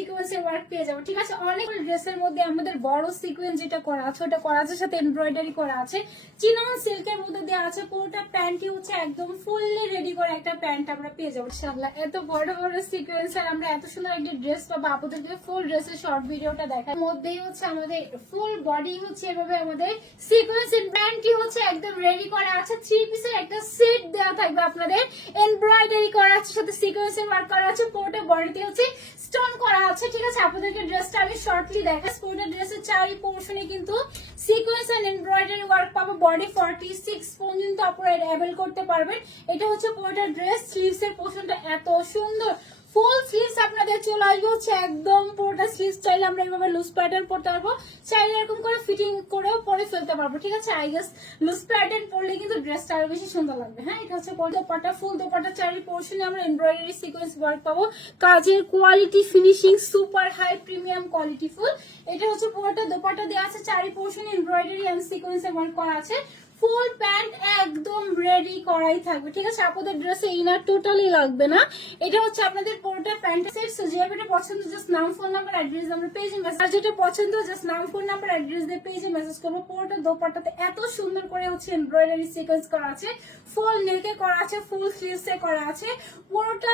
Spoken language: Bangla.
সিকোয়েন্সের ওয়ার্ক পেয়ে যাবো, ঠিক আছে। অনেক ড্রেসের মধ্যে আমাদের বড় সিকোয়েন্স যেটা করা আছে ওটা করা আছে, সাথে এমব্রয়ডারি করা আছে, চিনন সিল্কের মধ্যে দেওয়া আছে। পুরোটা প্যান্টই হচ্ছে একদম ফুললি রেডি করে একটা প্যান্ট আমরা পেয়ে যাবো ইনশাআল্লাহ। এত বড় বড় সিকোয়েন্স আর আমরা এত সুন্দর একটা ড্রেস পাবো। আপনাদেরকে ফুল ড্রেসের শর্ট ভিডিওটা দেখার মধ্যেই হচ্ছে আমাদের ফুল বডি হচ্ছে এভাবে আমাদের সিকোয়েন্স প্যান্টটি হচ্ছে একদম রেডি করা আছে। 3 পিসের একটা সেট দেওয়া থাকবে আপনাদের, এমব্রয়ডারি করা আছে, সাথে সিকোয়েন্সের ওয়ার্ক করা আছে, পুরোটা বডিতে হচ্ছে স্টোন করা আছে, ঠিক আছে। আপনাদেরকে ড্রেসটা আমি শর্টলি দেখাই। পুরোটা ড্রেসের চারি পোর্শনে কিন্তু সিকোয়েন্স এন্ড এমব্রয়ডারি ওয়ার্ক পাবো। বডি 46 পর্যন্ত আপনারা অ্যাভেল করতে পারবেন। এটা হচ্ছে পুরোটা ড্রেস। স্লিভস এর পোর্শনটা এত সুন্দর, ফুল স্লিভস আপনাদের চলে আসবে হচ্ছে একদম পুরোটা স্লিভস। চাইলে আমরা এইভাবে লুজ প্যাটার্ন পরতে পারবো, চাইলে এরকম করে ফিটিং করেও পরে ফেলতে পারবো, ঠিক আছে। আই গেস লুজ প্যাটার্ন পরলে কিন্তু ড্রেসটা আরো বেশি সুন্দর লাগবে। হ্যাঁ, এটা হচ্ছে দোপাট্টা, ফুল দোপাট্টা চারি পোর্শনে আমরা এমব্রয়ডারি সিকোয়েন্স ওয়ার্ক পাবো। কাজের quality finishing super high premium quality full. এটা হচ্ছে পুরোটা দোপাট্টা দেওয়া আছে, চারি পোর্শনে এমব্রয়ডারি এন্ড সিকোয়েন্স ওয়ার্ক করা আছে। ফুল প্যান্ট একদম রেডি করাই থাকবে, ঠিক আছে। আপনাদের ড্রেসে ইনার টোটালি লাগবে না। এটা হচ্ছে আপনাদের পুরোটা প্যান্ট সেট। সো যেটা পছন্দ জাস্ট নাম ফোন নাম্বার অ্যাড্রেস আমরা পেজে মেসেজ, যেটা পছন্দ জাস্ট নাম ফোন নাম্বার অ্যাড্রেস দিয়ে পেজে মেসেজ করবো। পুরোটা দোপাট্টাতে এত সুন্দর করে হচ্ছে এমব্রয়ডারি সিকোয়েন্স করা আছে, ফুল নেকে করা আছে, ফুল স্লিভসে করা আছে, পুরোটা